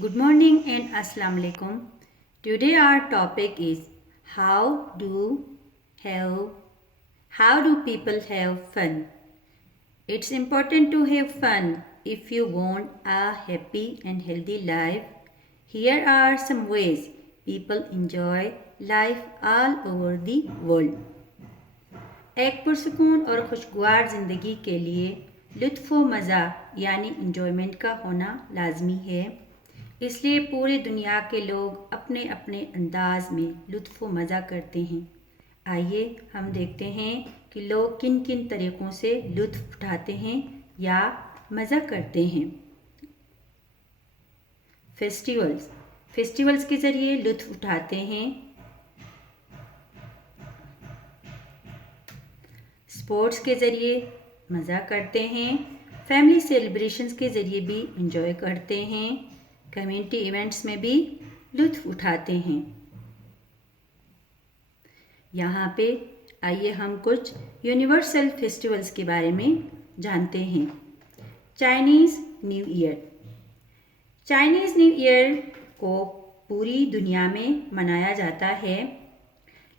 Good morning and Assalamu alaikum. Today our topic is how have how do people have fun? It's important to have fun if you want a happy and healthy life. Here are some ways people enjoy life all over the world. एक पुरसकून और खुशगवार ज़िंदगी के लिए लुत्फ़ व मज़ा यानी enjoyment का होना लाजमी है। इसलिए पूरी दुनिया के लोग अपने अपने अंदाज में लुत्फ़ व मज़ा करते हैं। आइए हम देखते हैं कि लोग किन किन तरीक़ों से लुत्फ़ उठाते हैं या मज़ा करते हैं। फेस्टिवल्स के ज़रिए लुत्फ़ उठाते हैं। स्पोर्ट्स के ज़रिए मज़ा करते हैं। फैमिली सेलिब्रेशंस के ज़रिए भी इंजॉय करते हैं। कम्युनिटी इवेंट्स में भी लुत्फ़ उठाते हैं। यहाँ पे आइए हम कुछ यूनिवर्सल फेस्टिवल्स के बारे में जानते हैं। चाइनीज़ न्यू ईयर को पूरी दुनिया में मनाया जाता है,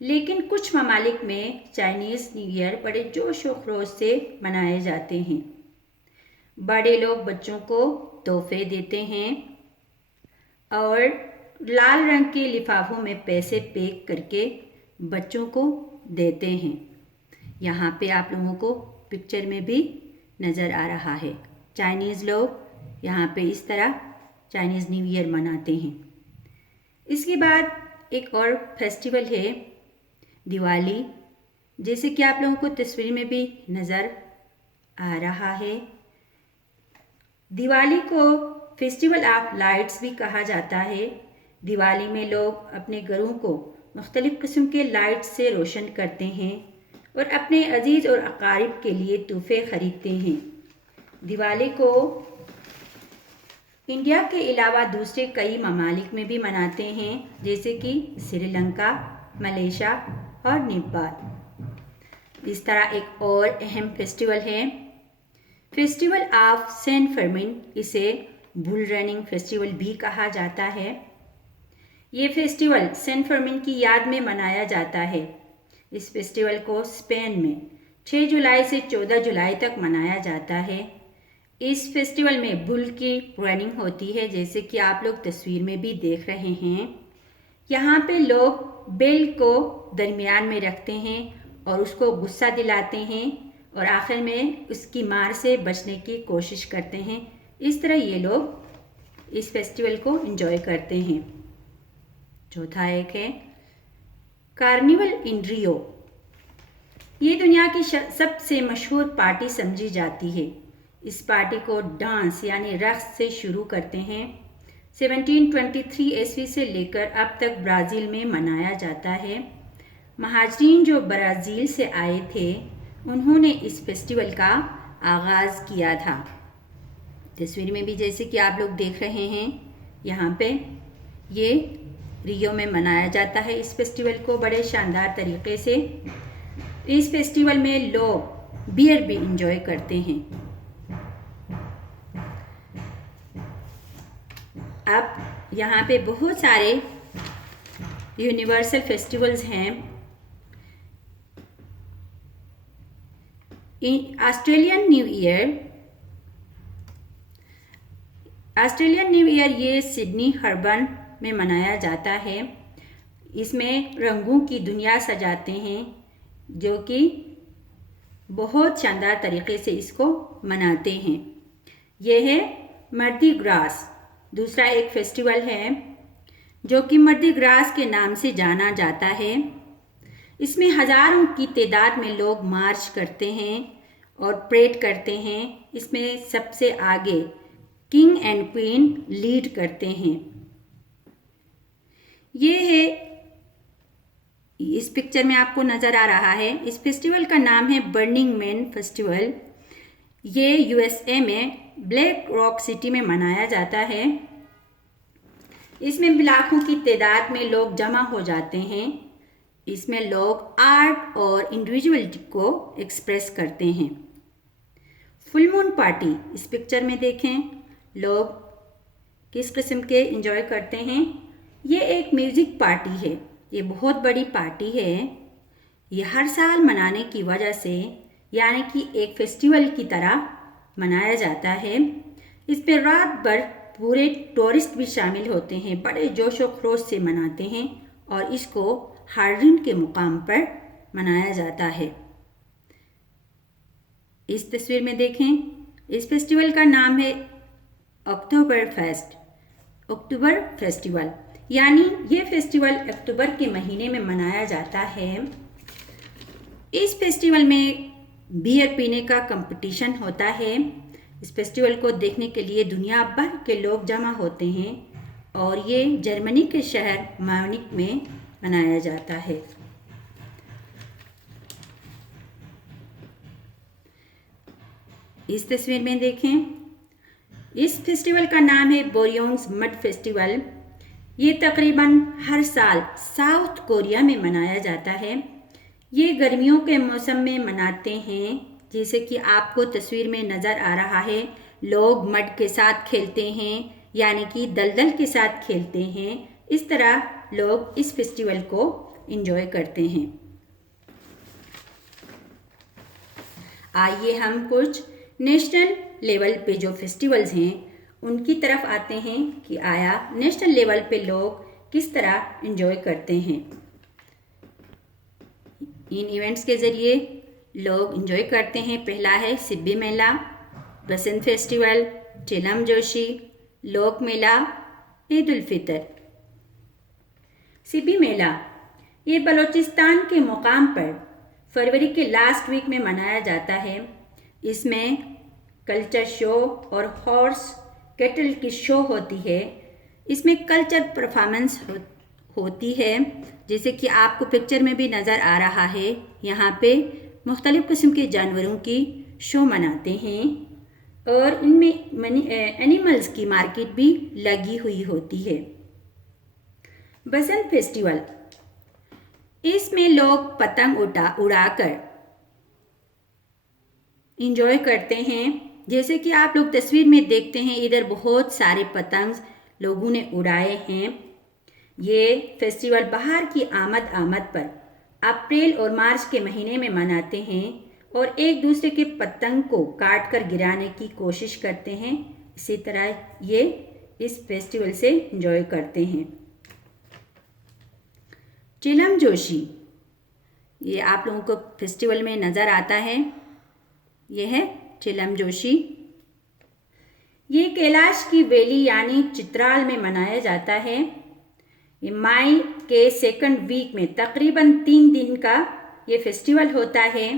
लेकिन कुछ ममालिक में चाइनीज़ न्यू ईयर बड़े जोश व खरोश से मनाए जाते हैं। बड़े लोग बच्चों को तोहफे देते हैं और लाल रंग के लिफाफों में पैसे पैक करके बच्चों को देते हैं। यहाँ पे आप लोगों को पिक्चर में भी नज़र आ रहा है। चाइनीज़ लोग यहाँ पे इस तरह चाइनीज़ न्यू ईयर मनाते हैं। इसके बाद एक और फेस्टिवल है दिवाली, जैसे कि आप लोगों को तस्वीर में भी नज़र आ रहा है। दिवाली को फेस्टिवल ऑफ लाइट्स भी कहा जाता है। दिवाली में लोग अपने घरों को मुख्तलिफ़ किस्म के लाइट से रोशन करते हैं और अपने अजीज़ और अकारिब के लिए तोहफे ख़रीदते हैं। दिवाली को इंडिया के अलावा दूसरे कई ममालिक में भी मनाते हैं, जैसे कि श्रीलंका, मलेशिया और नेपाल। इस तरह एक और अहम फेस्टिवल है फेस्टिवल ऑफ सेंट फर्मिन। इसे बुल रनिंग फेस्टिवल भी कहा जाता है। ये फेस्टिवल सेंट फर्मिन की याद में मनाया जाता है। इस फेस्टिवल को स्पेन में 6 जुलाई से 14 जुलाई तक मनाया जाता है। इस फेस्टिवल में बुल की रनिंग होती है, जैसे कि आप लोग तस्वीर में भी देख रहे हैं। यहाँ पे लोग बैल को दरमियान में रखते हैं और उसको गुस्सा दिलाते हैं और आखिर में उसकी मार से बचने की कोशिश करते हैं। इस तरह ये लोग इस फेस्टिवल को एंजॉय करते हैं। चौथा एक है कार्निवल इन रियो। ये दुनिया की सबसे मशहूर पार्टी समझी जाती है। इस पार्टी को डांस यानी रक्स से शुरू करते हैं। 1723 ईस्वी से लेकर अब तक ब्राज़ील में मनाया जाता है। महाजरीन जो ब्राज़ील से आए थे, उन्होंने इस फेस्टिवल का आगाज़ किया था। तस्वीर में भी जैसे कि आप लोग देख रहे हैं, यहाँ पे ये रियो में मनाया जाता है। इस फेस्टिवल को बड़े शानदार तरीके से। इस फेस्टिवल में लोग बियर भी इंजॉय करते हैं। अब यहाँ पे बहुत सारे यूनिवर्सल फेस्टिवल्स हैं। ऑस्ट्रेलियन न्यू ईयर ये सिडनी हर्बन में मनाया जाता है। इसमें रंगों की दुनिया सजाते हैं, जो कि बहुत शानदार तरीके से इसको मनाते हैं। यह है मर्दी ग्रास। दूसरा एक फेस्टिवल है जो कि मर्दी ग्रास के नाम से जाना जाता है। इसमें हज़ारों की तादाद में लोग मार्च करते हैं और परेड करते हैं। इसमें सबसे आगे किंग एंड क्वीन लीड करते हैं। ये है, इस पिक्चर में आपको नज़र आ रहा है। इस फेस्टिवल का नाम है बर्निंग मैन फेस्टिवल। ये यूएसए में ब्लैक रॉक सिटी में मनाया जाता है। इसमें लाखों की तादाद में लोग जमा हो जाते हैं। इसमें लोग आर्ट और इंडिविजुअलिटी को एक्सप्रेस करते हैं। फुल मून पार्टी, इस पिक्चर में देखें, लोग किस किस्म के इंजॉय करते हैं? ये एक म्यूज़िक पार्टी है। ये बहुत बड़ी पार्टी है। ये हर साल मनाने की वजह से यानी कि एक फेस्टिवल की तरह मनाया जाता है। इसमें रात भर पूरे टूरिस्ट भी शामिल होते हैं, बड़े जोश व खरोश से मनाते हैं और इसको हार्डिन के मुकाम पर मनाया जाता है। इस तस्वीर में देखें, इस फेस्टिवल का नाम है अक्टूबर फेस्ट, अक्टूबर फेस्टिवल। यानी ये फेस्टिवल अक्टूबर के महीने में मनाया जाता है। इस फेस्टिवल में बियर पीने का कंपटीशन होता है। इस फेस्टिवल को देखने के लिए दुनिया भर के लोग जमा होते हैं और ये जर्मनी के शहर म्यूनिख में मनाया जाता है। इस तस्वीर में देखें, इस फेस्टिवल का नाम है बोरियोंग्स मड फेस्टिवल। ये तकरीबन हर साल साउथ कोरिया में मनाया जाता है। ये गर्मियों के मौसम में मनाते हैं। जैसे कि आपको तस्वीर में नज़र आ रहा है, लोग मड के साथ खेलते हैं यानी कि दलदल के साथ खेलते हैं। इस तरह लोग इस फेस्टिवल को एंजॉय करते हैं। आइए हम कुछ नेशनल लेवल पे जो फेस्टिवल्स हैं उनकी तरफ आते हैं कि आया नेशनल लेवल पे लोग किस तरह एंजॉय करते हैं। इन इवेंट्स के ज़रिए लोग एंजॉय करते हैं। पहला है सिब्बी मेला, बसंत फेस्टिवल, चेलम जोशी, लोक मेला, ईद उल फितर। सिब्बी मेला ये बलूचिस्तान के मुकाम पर फरवरी के लास्ट वीक में मनाया जाता है। इसमें कल्चर शो और हॉर्स कैटल की शो होती है। इसमें कल्चर परफॉर्मेंस होती है, जैसे कि आपको पिक्चर में भी नज़र आ रहा है। यहाँ पे मुख्तलिफ़ किस्म के जानवरों की शो मनाते हैं और इनमें एनिमल्स की मार्केट भी लगी हुई होती है। बसंत फेस्टिवल, इसमें लोग पतंग उड़ाकर इंजॉय करते हैं। जैसे कि आप लोग तस्वीर में देखते हैं, इधर बहुत सारे पतंग लोगों ने उड़ाए हैं। ये फेस्टिवल बाहर की आमद पर अप्रैल और मार्च के महीने में मनाते हैं और एक दूसरे के पतंग को काट कर गिराने की कोशिश करते हैं। इसी तरह ये इस फेस्टिवल से एंजॉय करते हैं। चिलम जोशी, ये आप लोगों को फेस्टिवल में नज़र आता है। ये है चिलम जोशी। ये कैलाश की वैली यानी चित्राल में मनाया जाता है। ये मई के सेकंड वीक में तकरीबन 3 दिन का ये फेस्टिवल होता है।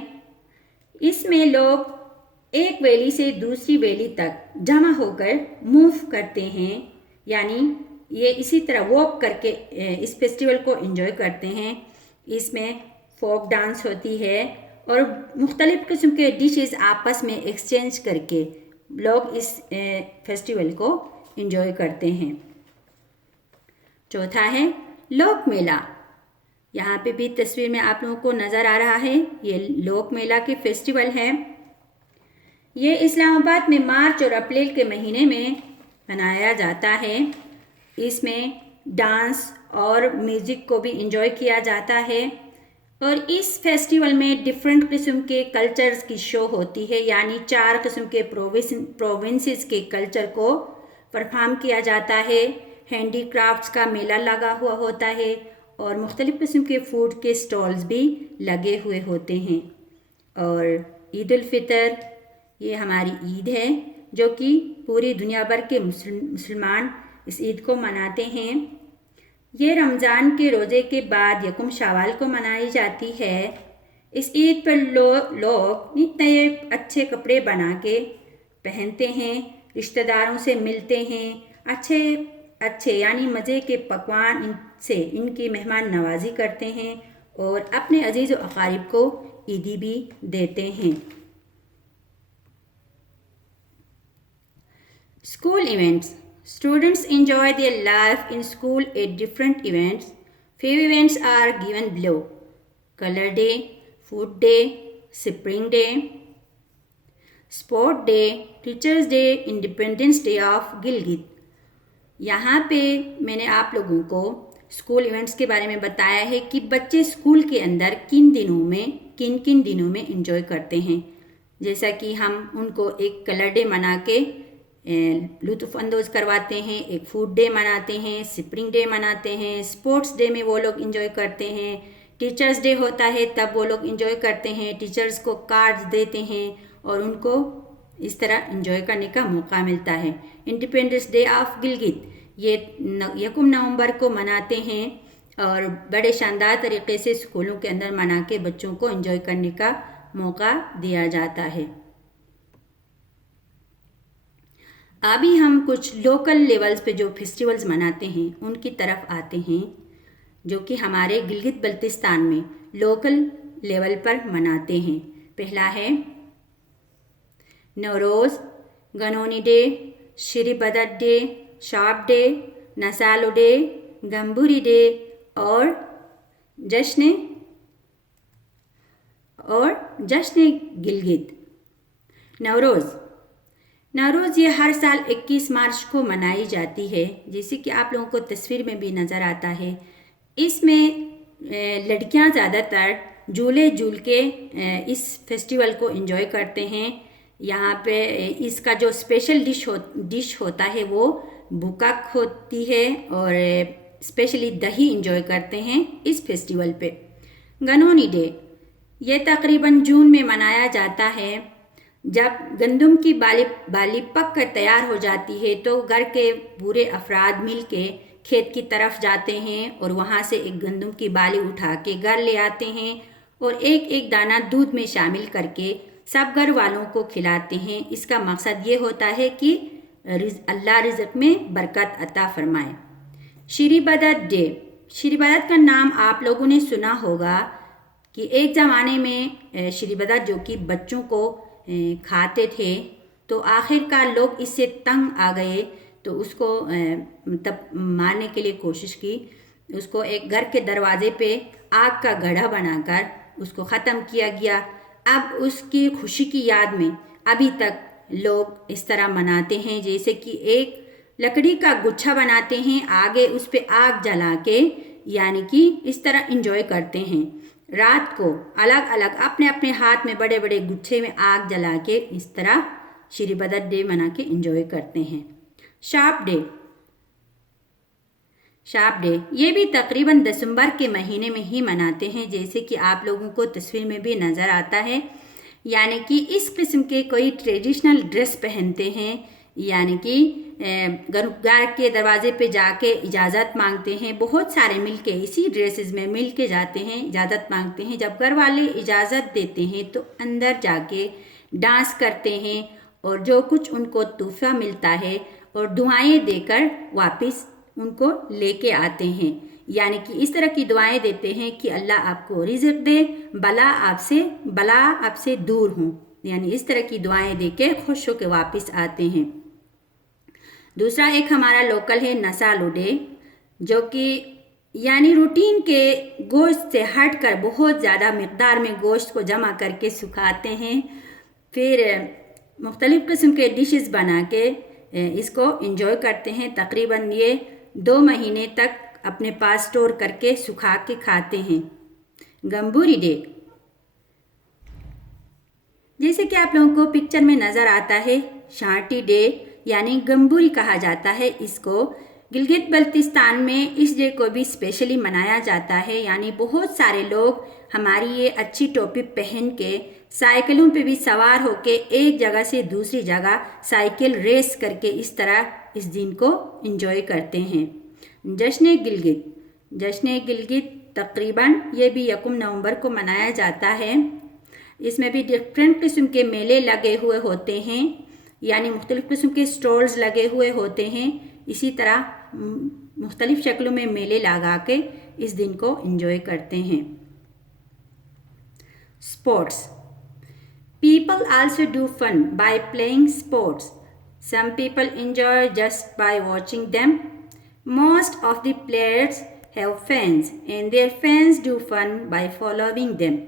इसमें लोग एक वैली से दूसरी वैली तक जमा होकर मूव करते हैं, यानी ये इसी तरह वॉक करके इस फेस्टिवल को एंजॉय करते हैं। इसमें फोक डांस होती है और मुख्तलिफ़ किस्म के डिशेस आपस में एक्सचेंज करके लोग इस फेस्टिवल को एंजॉय करते हैं। चौथा है लोक मेला। यहाँ पे भी तस्वीर में आप लोगों को नज़र आ रहा है, ये लोक मेला के फेस्टिवल है। ये इस्लामाबाद में मार्च और अप्रैल के महीने में मनाया जाता है। इसमें डांस और म्यूज़िक को भी इंजॉय किया जाता है और इस फेस्टिवल में डिफरेंट किस्म के कल्चर्स की शो होती है, यानी 4 किस्म के प्रोविंसेस के कल्चर को परफॉर्म किया जाता है। हैंडीक्राफ्ट्स का मेला लगा हुआ होता है और मुख्तलिफ़ किस्म के फूड के स्टॉल्स भी लगे हुए होते हैं। और ईद उल फितर, ये हमारी ईद है जो कि पूरी दुनिया भर के मुसलमान इस ईद को मनाते हैं। ये रमज़ान के रोज़े के बाद यकुम शवाल को मनाई जाती है। इस ईद पर लोग नए अच्छे कपड़े बना के पहनते हैं, रिश्तेदारों से मिलते हैं, अच्छे यानी मज़े के पकवान इनसे इनकी मेहमान नवाजी करते हैं और अपने अजीज़ व अकारिब को ईदी भी देते हैं। School events. Students enjoy their life in school at different events. Few events are given below: Color Day, Food Day, Spring Day, Sport Day, Teachers Day, Independence Day of Gilgit. यहाँ पे मैंने आप लोगों को स्कूल इवेंट्स के बारे में बताया है कि बच्चे स्कूल के अंदर किन किन दिनों में एंजॉय करते हैं। जैसा कि हम उनको एक कलर डे मना के लुत्फ़ अंदोज करवाते हैं, एक फूड डे मनाते हैं, स्प्रिंग डे मनाते हैं, स्पोर्ट्स डे में वो लोग एंजॉय करते हैं, टीचर्स डे होता है तब वो लोग एंजॉय करते हैं, टीचर्स को कार्ड्स देते हैं और उनको इस तरह एंजॉय करने का मौका मिलता है। इंडिपेंडेंस डे ऑफ गिलगित ये 1 नवंबर को मनाते हैं और बड़े शानदार तरीके से स्कूलों के अंदर मना के बच्चों को एंजॉय करने का मौका दिया जाता है। अभी हम कुछ लोकल लेवल्स पे जो फेस्टिवल्स मनाते हैं उनकी तरफ आते हैं, जो कि हमारे गिलगित बल्तिस्तान में लोकल लेवल पर मनाते हैं। पहला है नवरोज़, गनोनी डे, श्री बदर डे, शार्प day, Nasalo day, Gamburi day और जश्न गिलगित। नवरोज़ ये हर साल 21 मार्च को मनाई जाती है, जैसे कि आप लोगों को तस्वीर में भी नज़र आता है। इसमें लड़कियां ज़्यादातर झूले झूल के इस फेस्टिवल को एंजॉय करते हैं। यहाँ पे इसका जो स्पेशल डिश होता है वो बुकाक होती है और स्पेशली दही एंजॉय करते हैं इस फेस्टिवल पे। गनोनी डे ये तकरीबन जून में मनाया जाता है। जब गंदम की बाली पक कर तैयार हो जाती है तो घर के पूरे अफराद मिल के खेत की तरफ जाते हैं और वहाँ से एक गंदम की बाली उठा के घर ले आते हैं और एक एक दाना दूध में शामिल करके सब घर वालों को खिलाते हैं। इसका मकसद ये होता है कि अल्लाह रिज़्क़ में बरकत अता फरमाए। श्री बदर डे, श्री बदर का नाम आप लोगों ने सुना होगा कि एक ज़माने में श्री बदर जो कि बच्चों को खाते थे, तो आखिरकार लोग इससे तंग आ गए तो उसको तब मारने के लिए कोशिश की। उसको एक घर के दरवाजे पे आग का गड्ढा बनाकर उसको ख़त्म किया गया। अब उसकी खुशी की याद में अभी तक लोग इस तरह मनाते हैं, जैसे कि एक लकड़ी का गुच्छा बनाते हैं, आगे उस पे आग जला के, यानी कि इस तरह एंजॉय करते हैं। रात को अलग अलग अपने अपने हाथ में बड़े बड़े गुच्छे में आग जला के इस तरह श्री बदर डे मना के एंजॉय करते हैं। शार्प डे ये भी तकरीबन दिसंबर के महीने में ही मनाते हैं, जैसे कि आप लोगों को तस्वीर में भी नज़र आता है। यानी कि इस किस्म के कोई ट्रेडिशनल ड्रेस पहनते हैं, यानी कि घर के दरवाजे पे जाके इजाज़त मांगते हैं। बहुत सारे मिलके इसी ड्रेसेस में मिल के जाते हैं, इजाज़त मांगते हैं। जब घर वाले इजाज़त देते हैं तो अंदर जाके डांस करते हैं और जो कुछ उनको तोहफा मिलता है और दुआएं देकर वापस उनको लेके आते हैं। यानी कि इस तरह की दुआएं देते हैं कि अल्लाह आपको रिज़्क़ दे, बला आपसे दूर हो। यानी इस तरह की दुआएं दे के खुश होकर वापस आते हैं। दूसरा एक हमारा लोकल है नसालो डे, जो कि यानी रूटीन के गोश्त से हट कर बहुत ज़्यादा मकदार में गोश्त को जमा करके सुखाते हैं, फिर मुख्तलिफ़ किस्म के डिशेस बना के इसको एंजॉय करते हैं। तकरीबन ये 2 महीने तक अपने पास स्टोर करके सुखा के खाते हैं। गम्बूरी डे, जैसे कि आप लोगों को पिक्चर में नज़र आता है, शांटी डे यानी गम्बूरी कहा जाता है इसको। गिलगित बल्तिस्तान में इस डे को भी स्पेशली मनाया जाता है। यानी बहुत सारे लोग हमारी ये अच्छी टोपी पहन के साइकिलों पे भी सवार होके एक जगह से दूसरी जगह साइकिल रेस करके इस तरह इस दिन को एंजॉय करते हैं। जश्न गिलगित तकरीबन ये भी 1 नवंबर को मनाया जाता है। इसमें भी डिफरेंट किस्म के मेले लगे हुए होते हैं, यानी मुख्तलिफ़ किस्म के स्टॉल्स लगे हुए होते हैं। इसी तरह मुख्तलिफ़ शक्लों में मेले लगा के इस दिन को एंजॉय करते हैं। Sports, people also do fun by playing sports. Some people enjoy just by watching them. Most of the players have fans and their fans do fun by following them.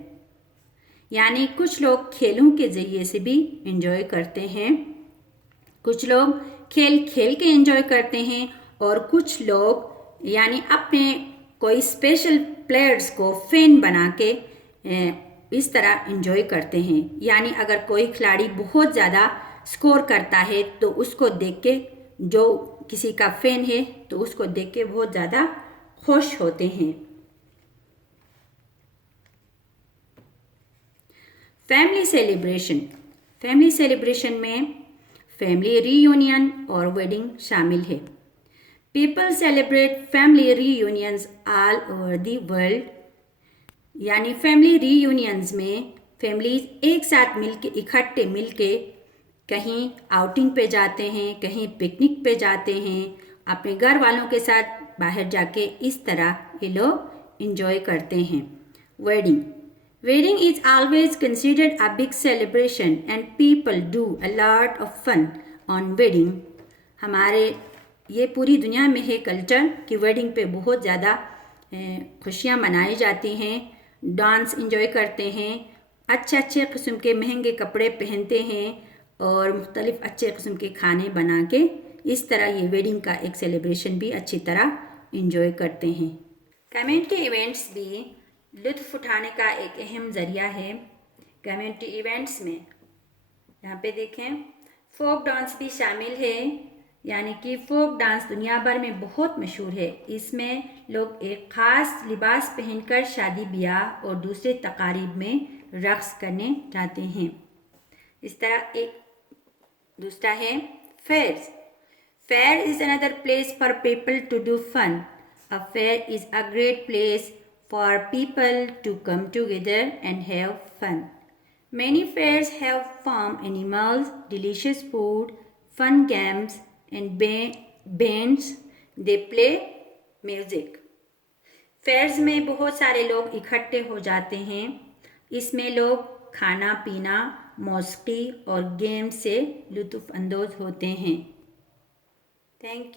यानी कुछ लोग खेलों के ज़रिए से भी एंजॉय करते हैं, कुछ लोग खेल खेल के एंजॉय करते हैं और कुछ लोग यानी अपने कोई स्पेशल प्लेयर्स को फैन बना के इस तरह एंजॉय करते हैं। यानी अगर कोई खिलाड़ी बहुत ज़्यादा स्कोर करता है तो उसको देख के जो किसी का फैन है तो उसको देख के बहुत ज़्यादा खुश होते हैं। Family celebration. फैमिली सेलिब्रेशन में फैमिली रीयूनियन और वेडिंग शामिल है। People celebrate family reunions all over the world. यानी फैमिली रीयूनियंस में फैमिलीज एक साथ मिलके इकट्ठे मिलके कहीं आउटिंग पे जाते हैं, कहीं पिकनिक पे जाते हैं, अपने घर वालों के साथ बाहर जाके इस तरह ये लोग एंजॉय करते हैं। Wedding. Wedding is always considered a big celebration and people do a lot of fun on wedding. हमारे ये पूरी दुनिया में है कल्चर कि वेडिंग पे बहुत ज़्यादा खुशियाँ मनाई जाती हैं, डांस एंजॉय करते हैं, अच्छे अच्छे किस्म के महंगे कपड़े पहनते हैं और मुख्तलिफ अच्छे किस्म के खाने बना के इस तरह ये वेडिंग का एक सेलिब्रेशन भी अच्छी तरह एंजॉय करते हैं। कम्युनिटी इवेंट्स भी लुत्फ़ उठाने का एक अहम ज़रिया है। कम्युनिटी इवेंट्स में यहाँ पे देखें फोक डांस भी शामिल है। यानी कि फोक डांस दुनिया भर में बहुत मशहूर है। इसमें लोग एक ख़ास लिबास पहनकर शादी ब्याह और दूसरे तकारीब में रक़्स करने जाते हैं। इस तरह एक दूसरा है fairs. Fair is another place for people to do fun. A fair is a great place for people to come together and have fun. Many fairs have farm animals, delicious food, fun games and bands. They play music. Fairs में बहुत सारे लोग इकट्ठे हो जाते हैं। इसमें लोग खाना पीना, मौसीकी और गेम से लुत्फ़ अंदोज़ होते हैं। Thank you.